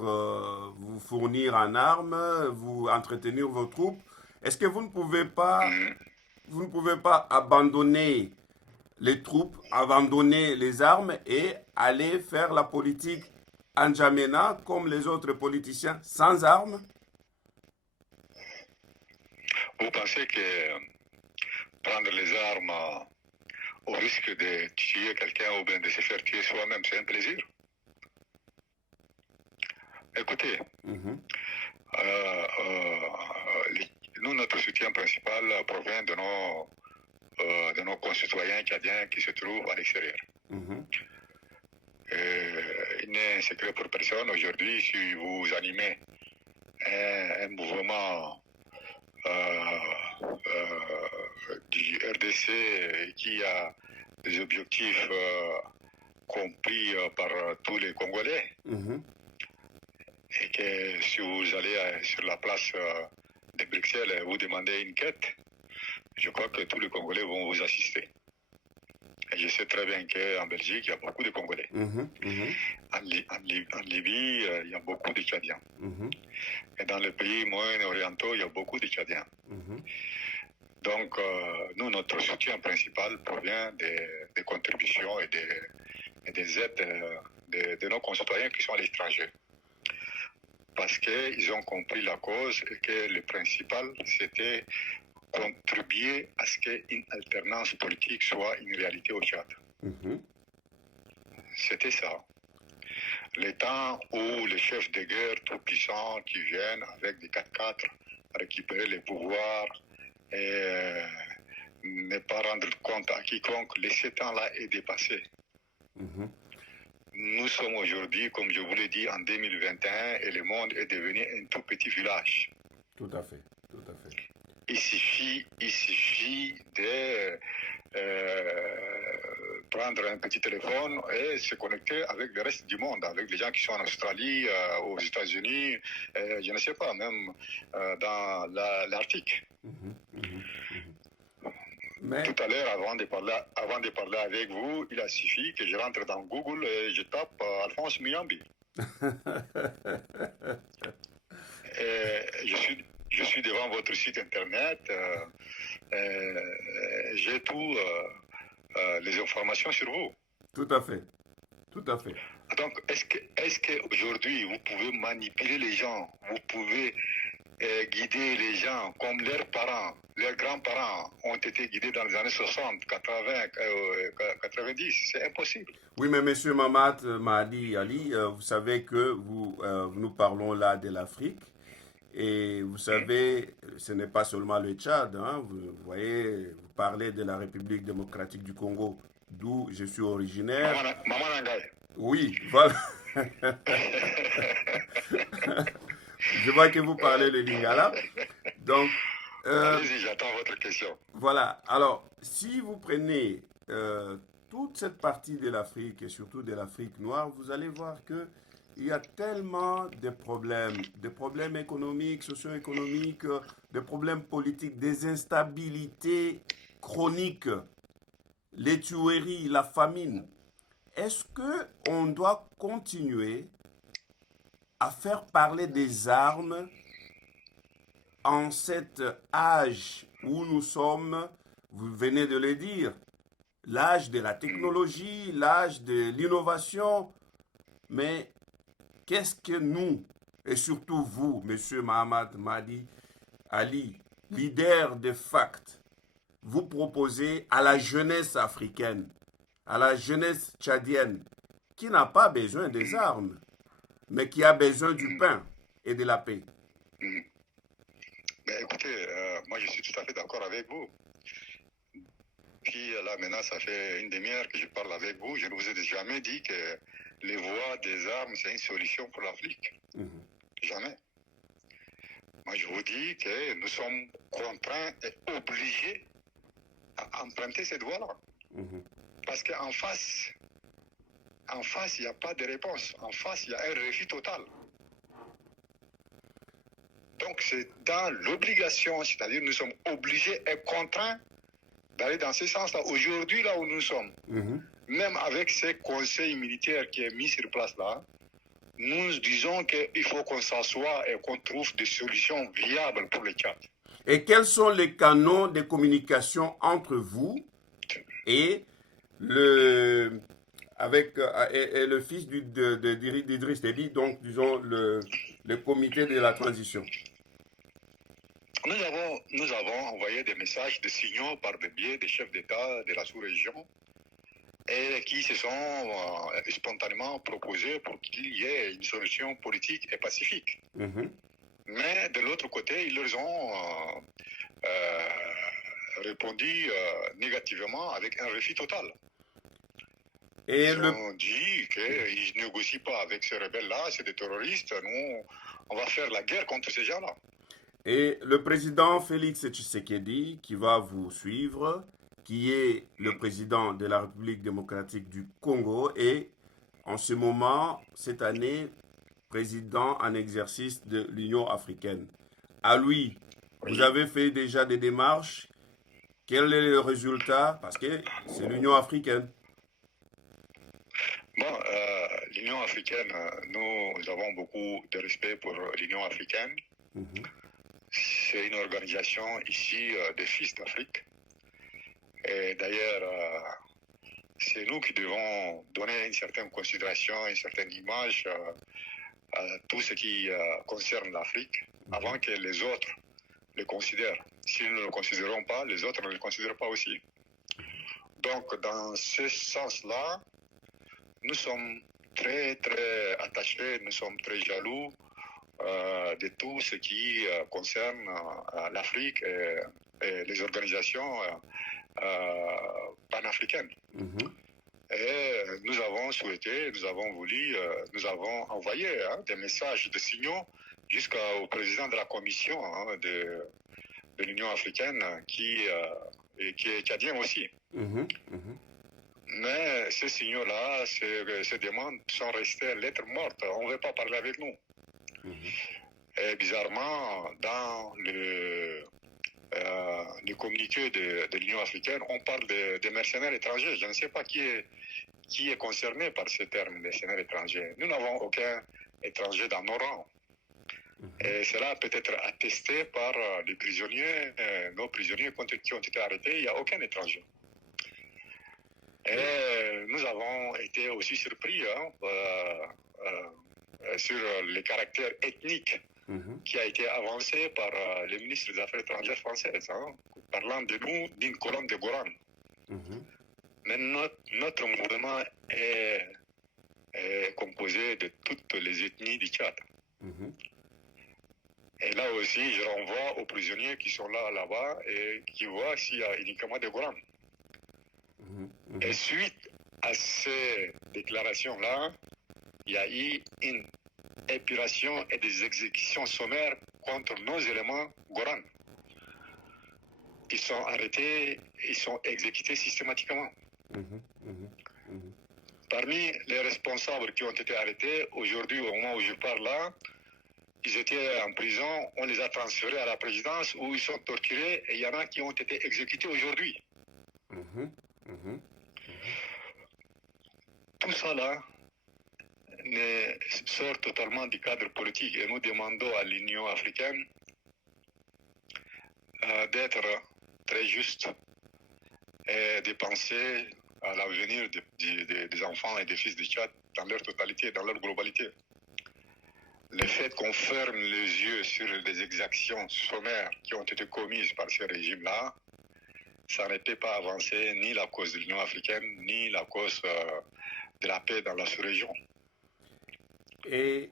vous fournir en armes, vous entretenir vos troupes. Est-ce que Mm. vous ne pouvez pas abandonner les troupes, abandonner les armes et aller faire la politique en N'Djamena comme les autres politiciens sans armes? Vous pensez que prendre les armes au risque de tuer quelqu'un ou bien de se faire tuer soi-même, c'est un plaisir? Écoutez, Mhm. nous, notre soutien principal provient de nos concitoyens tchadiens qui se trouvent à l'extérieur. Mhm. Il n'est secret pour personne. Aujourd'hui, si vous animez un mouvement du RDC qui a des objectifs compris par tous les Congolais, Mhm. et que si vous allez sur la place de Bruxelles et vous demandez une quête, je crois que tous les Congolais vont vous assister. Et je sais très bien qu'en Belgique, il y a beaucoup de Congolais. Mhm. Mhm. En Libye, il y a beaucoup de Tchadiens. Mhm. Et dans les pays moyen-orientaux, il y a beaucoup de Tchadiens. Mhm. Donc, nous, notre soutien principal provient des contributions et des aides de nos concitoyens qui sont à l'étranger. Parce qu'ils ont compris la cause et que le principal, c'était contribuer à ce qu'une alternance politique soit une réalité au Tchad. Mhm. C'était ça. Les temps où les chefs de guerre tout puissants qui viennent avec des 4x4 récupérer les pouvoirs et ne pas rendre compte à quiconque, ce temps-là est dépassé. Mhm. Nous sommes aujourd'hui, comme je vous l'ai dit, en 2021 et le monde est devenu un tout petit village. Tout à fait, tout à fait. Il suffit de prendre un petit téléphone et se connecter avec le reste du monde, avec les gens qui sont en Australie, aux États-Unis, je ne sais pas, même dans l'Arctique. Mhm. Mhm. Mhm. Mais Tout à l'heure, avant de parler avec vous, il a suffi que je rentre dans Google et je tape Alphonse Muyambi. Je suis devant votre site internet. J'ai tout les informations sur vous. tout à fait, tout à fait. Donc, est-ce qu'aujourd'hui, vous pouvez manipuler les gens, vous pouvez guider les gens comme leurs parents, leurs grands-parents ont été guidés dans les années 60, 80, 90? C'est impossible. Oui, mais Monsieur Mamad Mahdi Ali, vous savez que nous parlons là de l'Afrique. Et vous savez, ce n'est pas seulement le Tchad, hein. Vous voyez, vous parlez de la République démocratique du Congo, d'où je suis originaire. Maman Nangaï. Oui, voilà. Je vois que vous parlez le lingala. Donc, Allez-y, j'attends votre question. voilà. Alors, si vous prenez toute cette partie de l'Afrique et surtout de l'Afrique noire, vous allez voir que il y a tellement de problèmes économiques, socio-économiques, des problèmes politiques, des instabilités chroniques, les tueries, la famine. Est-ce que on doit continuer à faire parler des armes en cet âge où nous sommes, vous venez de le dire, l'âge de la technologie, l'âge de l'innovation, mais qu'est-ce que nous, et surtout vous, Monsieur Mahamad Mahdi Ali, leader de FACT, vous proposez à la jeunesse africaine, à la jeunesse tchadienne, qui n'a pas besoin des armes, mais qui a besoin du pain et de la paix? Mais écoutez, moi je suis tout à fait d'accord avec vous. Puis là maintenant, ça fait une demi-heure que je parle avec vous. Je ne vous ai jamais dit que les voies des armes, c'est une solution pour l'Afrique. Jamais. Moi je vous dis que nous sommes contraints et obligés à emprunter cette voie-là. Parce qu'en face, il n'y a pas de réponse. En face, il y a un refus total. Donc c'est dans l'obligation, c'est-à-dire nous sommes obligés et contraints d'aller dans ce sens-là. Aujourd'hui, là où nous sommes, même avec ces conseils militaires qui est mis sur place là, nous disons qu'il faut qu'on s'assoie et qu'on trouve des solutions viables pour le Tchad. Et quels sont les canaux de communication entre vous et le fils d'Idriss Déby, donc disons le comité de la transition? Nous avons envoyé des messages de signaux par le biais des chefs d'État de la sous-région et qui se sont spontanément proposés pour qu'il y ait une solution politique et pacifique. Mais de l'autre côté, ils leur ont répondu négativement avec un refus total. Et ils ont dit qu'ils ne négocient pas avec ces rebelles-là, c'est des terroristes, nous, on va faire la guerre contre ces gens-là. Et le président Félix Tshisekedi, qui va vous suivre, qui est le président de la République démocratique du Congo, et en ce moment, cette année, président en exercice de l'Union africaine. À lui, vous avez fait déjà des démarches. Quel est le résultat? Parce que c'est l'Union africaine. Bon, l'Union africaine, nous avons beaucoup de respect pour l'Union africaine. C'est une organisation ici des fils d'Afrique. Et d'ailleurs, c'est nous qui devons donner une certaine considération, une certaine image à tout ce qui concerne l'Afrique avant que les autres le considèrent. S'ils ne le considèrent pas, les autres ne le considèrent pas aussi. Donc, dans ce sens-là, nous sommes très, très attachés, nous sommes très jaloux de tout ce qui concerne l'Afrique et les organisations panafricaines. Et nous avons souhaité, nous avons voulu, nous avons envoyé des messages de signaux jusqu'au président de la commission de l'Union africaine qui est tchadien aussi. Mais ces signaux-là, ces demandes sont restées lettres mortes. On ne veut pas parler avec nous. Et bizarrement, dans le communiqué de l'Union africaine, on parle de mercenaires étrangers. Je ne sais pas qui est concerné par ce terme, mercenaires étrangers. Nous n'avons aucun étranger dans nos rangs. Et cela peut être attesté par les prisonniers, nos prisonniers qui ont été arrêtés. Il n'y a aucun étranger. Et nous avons été aussi surpris sur le caractère ethnique qui a été avancé par le ministre des Affaires étrangères françaises, parlant de nous d'une colonne de Goran. Mais notre mouvement est composé de toutes les ethnies du Tchad. Et là aussi, je renvoie aux prisonniers qui sont là-bas et qui voient s'il y a uniquement des Goran. Et suite à ces déclarations-là, il y a eu une épuration et des exécutions sommaires contre nos éléments Goran. Ils sont arrêtés, ils sont exécutés systématiquement. Parmi les responsables qui ont été arrêtés, aujourd'hui, au moment où je parle là, ils étaient en prison, on les a transférés à la présidence où ils sont torturés et il y en a qui ont été exécutés aujourd'hui. Tout ça là sort totalement du cadre politique et nous demandons à l'Union africaine d'être très juste et de penser à l'avenir des enfants et des fils du Tchad dans leur totalité, dans leur globalité. Le fait qu'on ferme les yeux sur les exactions sommaires qui ont été commises par ce régime-là, ça ne peut pas avancer ni la cause de l'Union africaine, ni la cause de la paix dans la sous-région. Et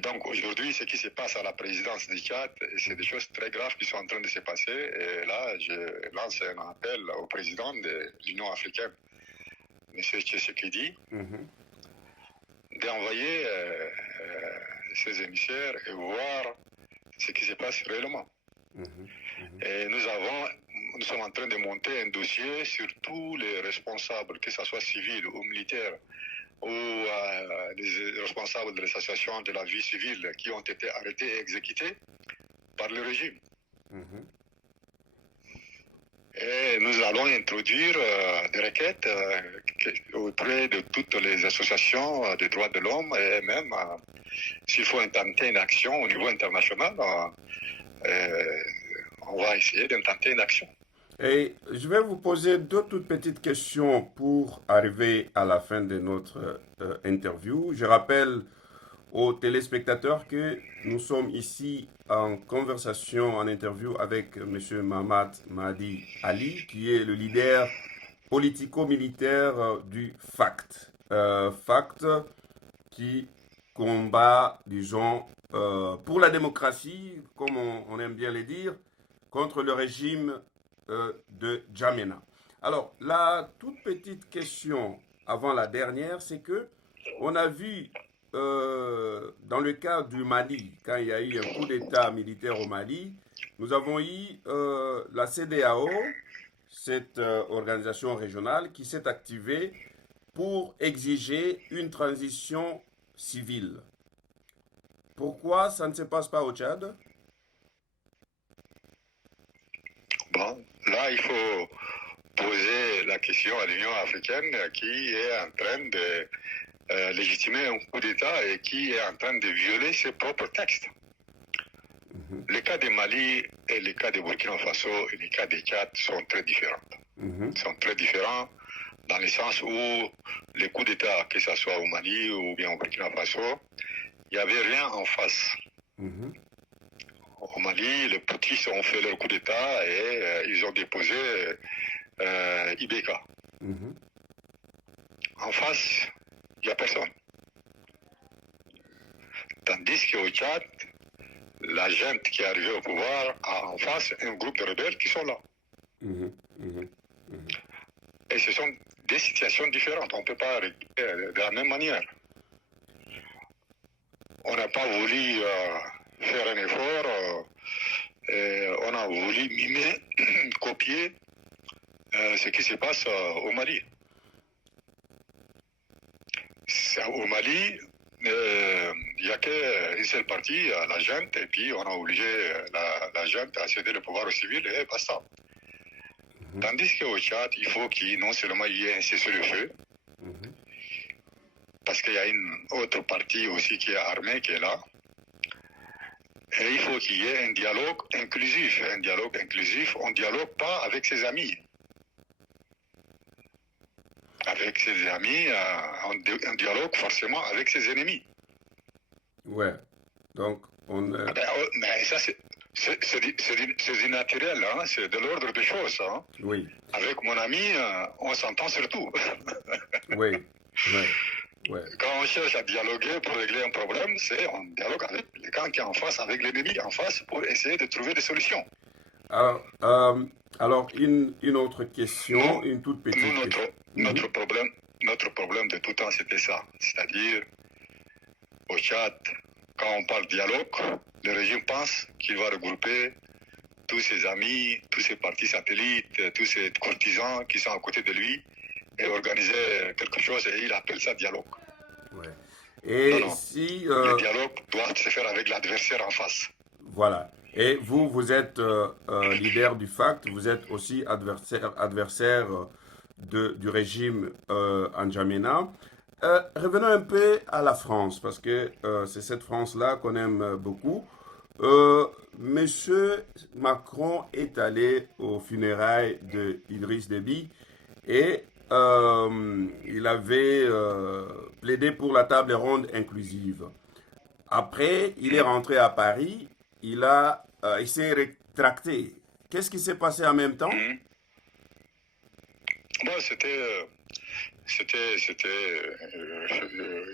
donc aujourd'hui, ce qui se passe à la présidence du Tchad, c'est des choses très graves qui sont en train de se passer. Et là, je lance un appel au président de l'Union africaine, M. Tshisekedi, d'envoyer ses émissaires et voir ce qui se passe réellement. Et nous sommes en train de monter un dossier sur tous les responsables, que ce soit civils ou militaires, ou les responsables de l'association de la vie civile qui ont été arrêtés et exécutés par le régime. Et nous allons introduire des requêtes auprès de toutes les associations des droits de l'homme et même s'il faut intenter une action au niveau international, on va essayer d'intenter une action. Et je vais vous poser deux toutes petites questions pour arriver à la fin de notre interview. Je rappelle aux téléspectateurs que nous sommes ici en conversation, en interview avec M. Mamad Mahdi Ali, qui est le leader politico-militaire du FACT. FACT qui combat, disons, pour la démocratie, comme on aime bien le dire, contre le régime de Djamena. Alors, la toute petite question avant la dernière, c'est que on a vu dans le cas du Mali, quand il y a eu un coup d'État militaire au Mali, nous avons eu la CEDEAO, cette organisation régionale, qui s'est activée pour exiger une transition civile. Pourquoi ça ne se passe pas au Tchad? Bon, là, il faut poser la question à l'Union africaine qui est en train de légitimer un coup d'État et qui est en train de violer ses propres textes. Les cas de Mali et les cas de Burkina Faso et les cas de Tchad sont très différents. Ils sont très différents dans le sens où les coups d'État, que ce soit au Mali ou bien au Burkina Faso, il n'y avait rien en face. Au Mali, les petits ont fait leur coup d'État et ils ont déposé Ibeka. En face, il n'y a personne. Tandis qu'au Tchad, la gente qui est arrivée au pouvoir a en face un groupe de rebelles qui sont là. Et ce sont des situations différentes. On ne peut pas réagir de la même manière. On n'a pas voulu faire un effort. On a voulu mimer, copier ce qui se passe au Mali. Au Mali, il n'y a qu'une seule partie, la junte, et puis on a obligé la junte à céder le pouvoir au civil et basta. Tandis qu'au Tchad, il faut non seulement il y ait un cessez-le-feu, parce qu'il y a une autre partie aussi qui est armée, qui est là, et il faut qu'il y ait un dialogue inclusif. Un dialogue inclusif, on ne dialogue pas avec ses amis. Avec ses amis, on dialogue forcément avec ses ennemis. Ouais, donc mais ça, c'est naturel, hein? C'est de l'ordre des choses. Hein? Oui. Avec mon ami, on s'entend surtout. Oui, ouais. Ouais. Quand on cherche à dialoguer pour régler un problème, on dialogue avec les camps qui sont en face, avec l'ennemi en face, pour essayer de trouver des solutions. Alors une autre question, une toute petite question. Notre problème de tout temps, c'était ça. C'est-à-dire, au Tchad, quand on parle dialogue, le régime pense qu'il va regrouper tous ses amis, tous ses partis satellites, tous ses courtisans qui sont à côté de lui et organiser quelque chose, et il appelle ça dialogue. Ouais. Et non. si... Le dialogue doit se faire avec l'adversaire en face. Voilà. Et vous êtes leader du FACT, vous êtes aussi adversaire du régime N'Djamena. Revenons un peu à la France, parce que c'est cette France-là qu'on aime beaucoup. Monsieur Macron est allé aux funérailles de Idriss Déby et il avait plaidé pour la table ronde inclusive. Après, il est rentré à Paris, il s'est rétracté. Qu'est-ce qui s'est passé en même temps? Bon, c'était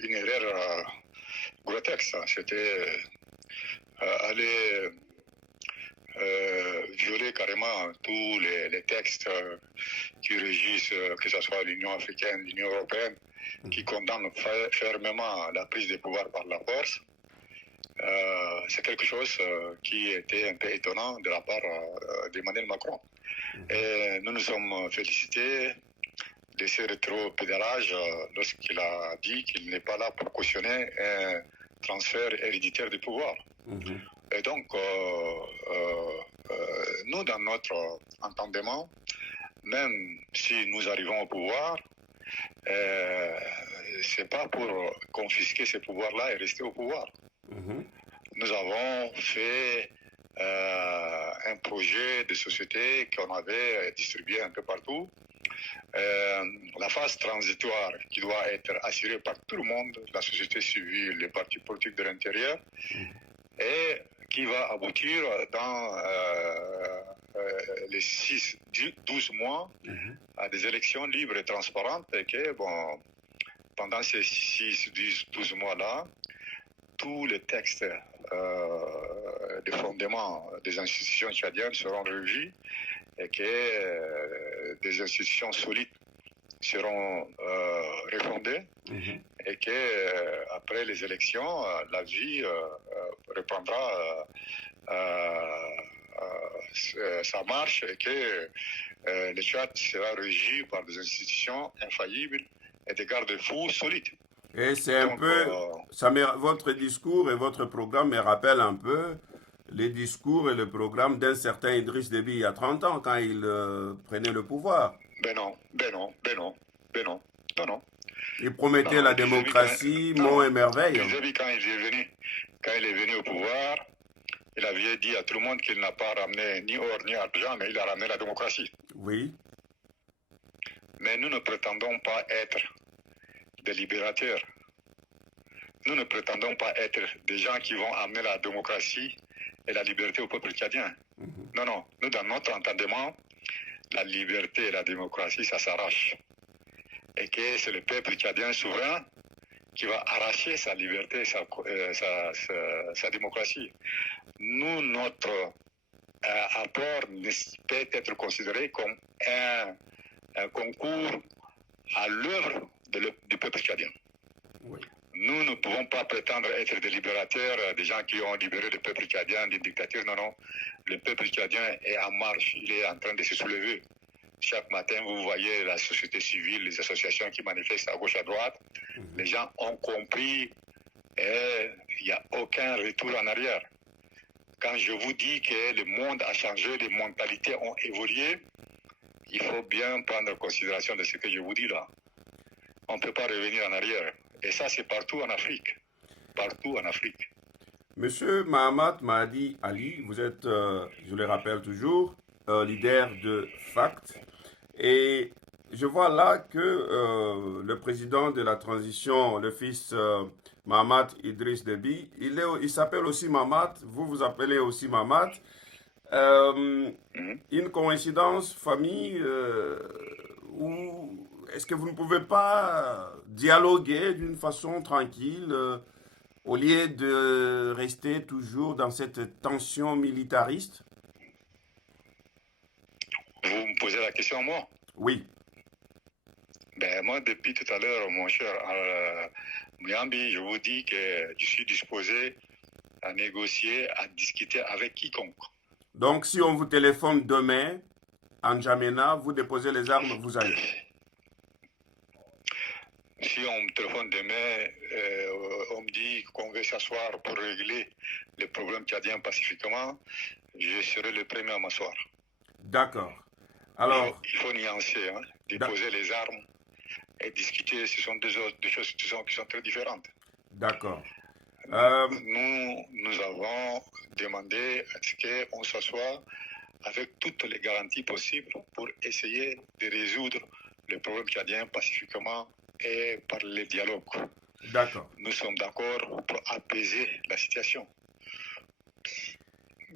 une erreur grotesque. C'était aller violer carrément tous les textes qui régissent, que ce soit l'Union africaine, l'Union européenne, qui condamnent fermement la prise de pouvoir par la force. C'est quelque chose qui était un peu étonnant de la part d'Emmanuel Macron. Et nous nous sommes félicités de ce rétropédalage lorsqu'il a dit qu'il n'est pas là pour cautionner un transfert héréditaire du pouvoir. Et donc, nous, dans notre entendement, même si nous arrivons au pouvoir, c'est pas pour confisquer ces pouvoirs-là et rester au pouvoir. Nous avons fait un projet de société qu'on avait distribué un peu partout. La phase transitoire qui doit être assurée par tout le monde, la société civile, les partis politiques de l'intérieur, et qui va aboutir dans les 12 mois à des élections libres et transparentes, et que, bon, pendant ces 12 mois-là, tous les textes des fondements des institutions tchadiennes seront revus et que des institutions solides seront refondées et que après les élections, la vie reprendra sa marche et que le Tchad sera régi par des institutions infaillibles et des garde-fous solides. Et c'est un peu, votre discours et votre programme me rappellent un peu les discours et le programme d'un certain Idriss Déby il y a 30 ans quand il prenait le pouvoir. Ben non. Il promettait la démocratie, monts et merveilles. Déby, quand il est venu au pouvoir, il avait dit à tout le monde qu'il n'a pas ramené ni or ni argent, mais il a ramené la démocratie. Oui. Mais nous ne prétendons pas être des libérateurs. Nous ne prétendons pas être des gens qui vont amener la démocratie et la liberté au peuple tchadien. Non. Nous, dans notre entendement, la liberté et la démocratie, ça s'arrache. Et que c'est le peuple tchadien souverain qui va arracher sa liberté et sa démocratie. Nous, notre apport peut être considéré comme un concours à l'œuvre du peuple tchadien. Oui. Nous ne pouvons pas prétendre être des libérateurs, des gens qui ont libéré le peuple tchadien des dictatures. Non. Le peuple tchadien est en marche, il est en train de se soulever. Chaque matin, vous voyez la société civile, les associations qui manifestent à gauche, à droite. Les gens ont compris et il n'y a aucun retour en arrière. Quand je vous dis que le monde a changé, les mentalités ont évolué, il faut bien prendre en considération de ce que je vous dis là. On ne peut pas revenir en arrière. Et ça, c'est partout en Afrique. Partout en Afrique. Monsieur Mahamat Mahdi Ali, vous êtes, je le rappelle toujours, leader de FACT. Et je vois là que le président de la transition, le fils Mahamat Idriss Déby, il s'appelle aussi Mahamat, vous vous appelez aussi Mahamat. Une coïncidence, famille, ou est-ce que vous ne pouvez pas dialoguer d'une façon tranquille au lieu de rester toujours dans cette tension militariste? Vous me posez la question à moi? Oui. Ben, moi, depuis tout à l'heure, mon cher Muyambi, je vous dis que je suis disposé à négocier, à discuter avec quiconque. Donc, si on vous téléphone demain, en N'Djamena, vous déposez les armes, vous allez. Si on me téléphone demain, on me dit qu'on veut s'asseoir pour régler les problèmes tchadiens pacifiquement, je serai le premier à m'asseoir. D'accord. Alors, il faut nuancer, hein, déposer les armes et discuter, ce sont deux choses qui sont très différentes. D'accord. Nous avons demandé à ce qu'on s'assoie avec toutes les garanties possibles pour essayer de résoudre les problèmes tchadiens pacifiquement et par le dialogue. D'accord. Nous sommes d'accord pour apaiser la situation.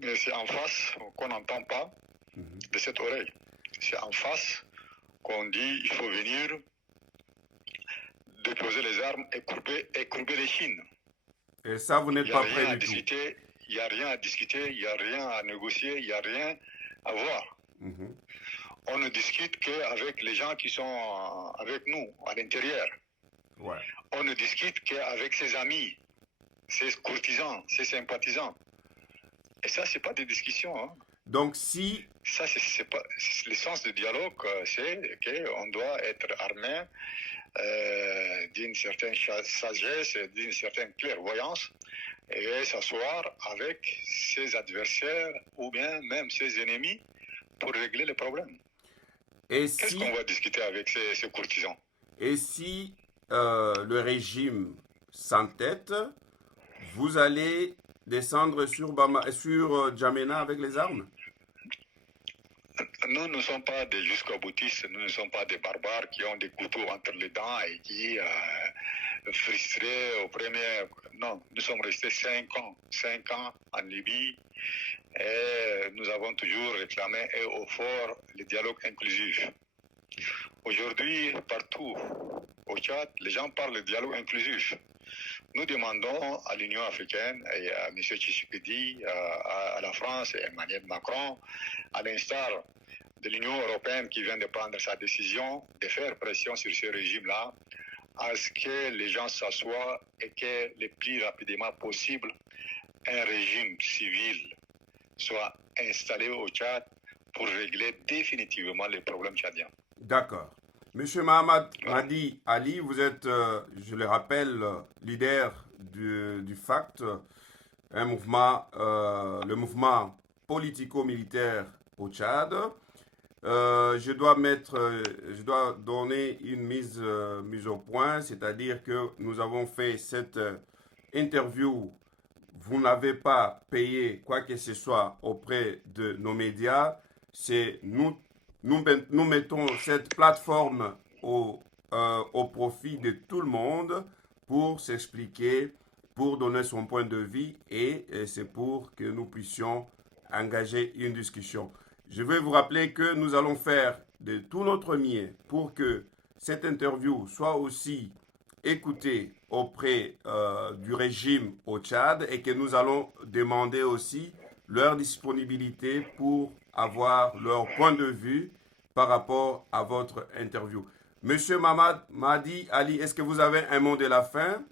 Mais c'est en face qu'on n'entend pas de cette oreille. C'est en face qu'on dit il faut venir déposer les armes et courber les chines. Et ça, vous n'êtes pas prêt du tout. Il n'y a rien à discuter, il n'y a rien à négocier, il n'y a rien à voir. On ne discute qu'avec les gens qui sont avec nous, à l'intérieur. Ouais. On ne discute qu'avec ses amis, ses courtisans, ses sympathisants. Et ça, c'est pas des discussions. Hein. Donc, si... Ça, c'est pas... Le sens du dialogue, c'est qu'on doit être armé d'une certaine sagesse, d'une certaine clairvoyance, et s'asseoir avec ses adversaires ou bien même ses ennemis pour régler les problèmes. Qu'est-ce qu'on va discuter avec ces courtisans? Et si le régime s'entête, vous allez descendre sur N'Djamena avec les armes? Nous ne sommes pas des jusqu'au-boutistes, nous ne sommes pas des barbares qui ont des couteaux entre les dents et qui, frustrés au premier... Non, nous sommes restés 5 ans en Libye et nous avons toujours réclamé au fort le dialogue inclusif. Aujourd'hui, partout au Tchad, les gens parlent de dialogue inclusif. Nous demandons à l'Union africaine et à M. Tshisekedi, à la France et à Emmanuel Macron, à l'instar de l'Union européenne qui vient de prendre sa décision de faire pression sur ce régime-là, à ce que les gens s'assoient et que le plus rapidement possible, un régime civil soit installé au Tchad pour régler définitivement les problèmes tchadiens. D'accord. Monsieur Mahamat Mahdi Ali, vous êtes, je le rappelle, leader du FACT, un mouvement, le mouvement politico-militaire au Tchad. Je dois donner une mise au point, c'est-à-dire que nous avons fait cette interview. Vous n'avez pas payé quoi que ce soit auprès de nos médias. C'est nous mettons cette plateforme au profit de tout le monde pour s'expliquer, pour donner son point de vue et c'est pour que nous puissions engager une discussion. Je vais vous rappeler que nous allons faire de tout notre mieux pour que cette interview soit aussi écoutée auprès du régime au Tchad et que nous allons demander aussi leur disponibilité pour avoir leur point de vue par rapport à votre interview. Monsieur Mahamat Mahdi Ali, est-ce que vous avez un mot de la fin?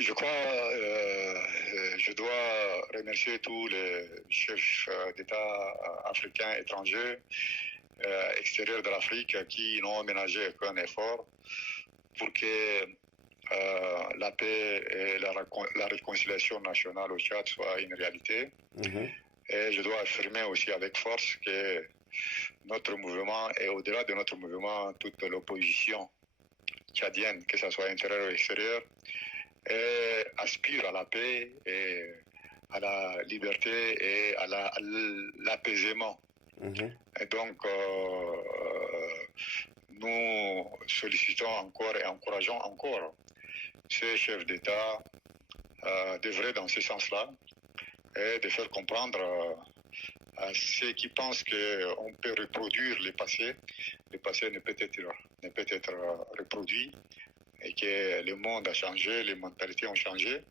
Je crois je dois remercier tous les chefs d'État africains, étrangers, extérieurs de l'Afrique qui n'ont ménagé aucun effort pour que la paix et la réconciliation nationale au Tchad soient une réalité. Et je dois affirmer aussi avec force que notre mouvement, et au-delà de notre mouvement, toute l'opposition tchadienne, que ce soit intérieure ou extérieure, aspire à la paix et à la liberté et à l'apaisement. Et donc, nous sollicitons encore et encourageons encore ces chefs d'État d'œuvrer dans ce sens-là et de faire comprendre à ceux qui pensent qu'on peut reproduire le passé ne peut être reproduit et que le monde a changé, les mentalités ont changé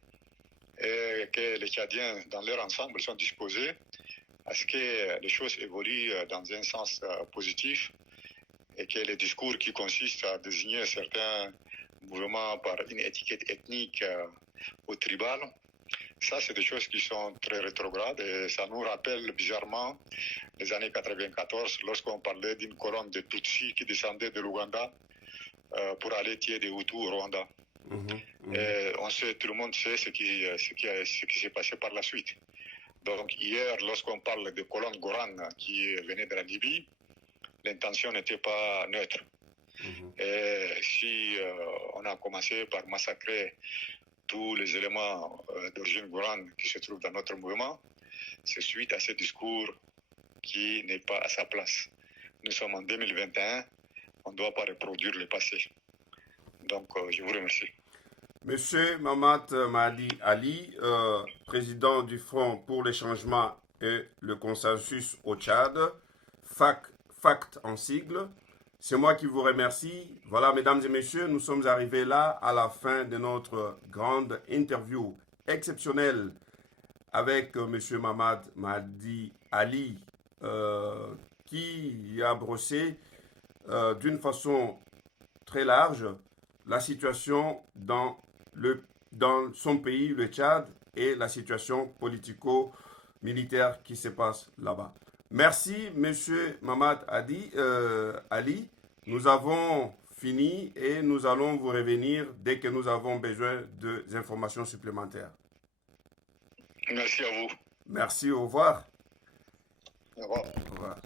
et que les Tchadiens dans leur ensemble sont disposés à ce que les choses évoluent dans un sens positif et que les discours qui consistent à désigner certains mouvements par une étiquette ethnique ou tribale, ça c'est des choses qui sont très rétrogrades et ça nous rappelle bizarrement les années 94 lorsqu'on parlait d'une colonne de Tutsis qui descendait de l'Ouganda pour aller tuer des Hutus au Rwanda. Et tout le monde sait ce qui s'est passé par la suite. Donc hier, lorsqu'on parle de colonne Goran qui venait de la Libye, l'intention n'était pas neutre. Et si on a commencé par massacrer tous les éléments d'origine Goran qui se trouvent dans notre mouvement, c'est suite à ce discours qui n'est pas à sa place. Nous sommes en 2021, on ne doit pas reproduire le passé. Donc, je vous remercie. Monsieur Mamad Mahdi Ali, président du Front pour les changements et le consensus au Tchad, FACT en sigle, c'est moi qui vous remercie. Voilà, mesdames et messieurs, nous sommes arrivés là à la fin de notre grande interview exceptionnelle avec monsieur Mamad Mahdi Ali, qui a brossé d'une façon très large la situation dans son pays, le Tchad, et la situation politico-militaire qui se passe là-bas. Merci, monsieur Mamad Ali. Nous avons fini et nous allons vous revenir dès que nous avons besoin d'informations supplémentaires. Merci à vous. Merci, au revoir. Au revoir. Au revoir.